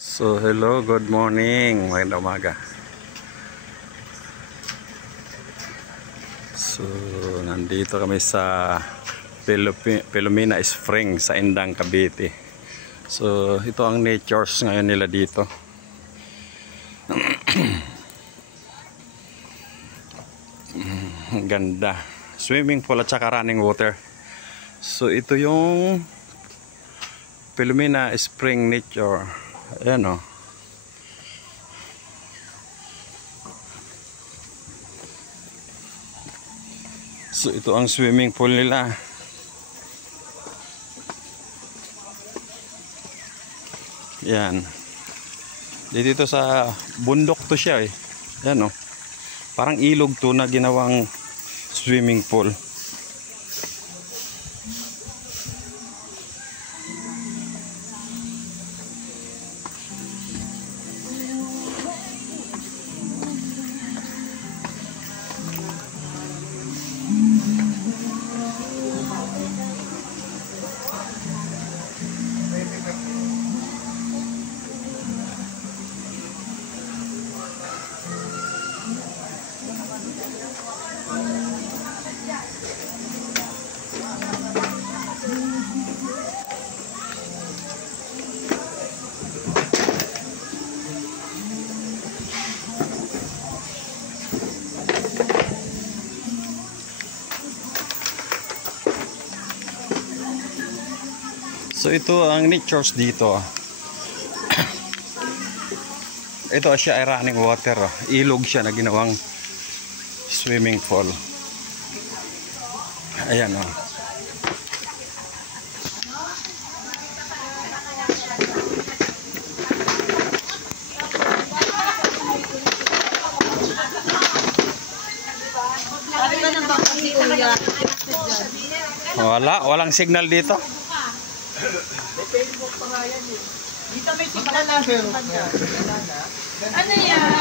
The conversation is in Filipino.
So hello, good morning, magandang umaga. So nandito kami sa Pilomena Spring sa Indang, Cavite. So ito ang natures ngayon nila dito. Ang ganda, swimming pool at saka running water. So ito yung Pilomena Spring Nature. Ayan o. So ito ang swimming pool nila. Yan. Dito sa bundok to siya eh. Yan o. Parang ilog to na ginawang swimming pool. So ito ang natures dito. Ito siya ay running water. Ilog siya na ginawang swimming pool. Ayan o. Walang signal dito. May Facebook pa nga yan eh. Dito may signal na. Ano yan?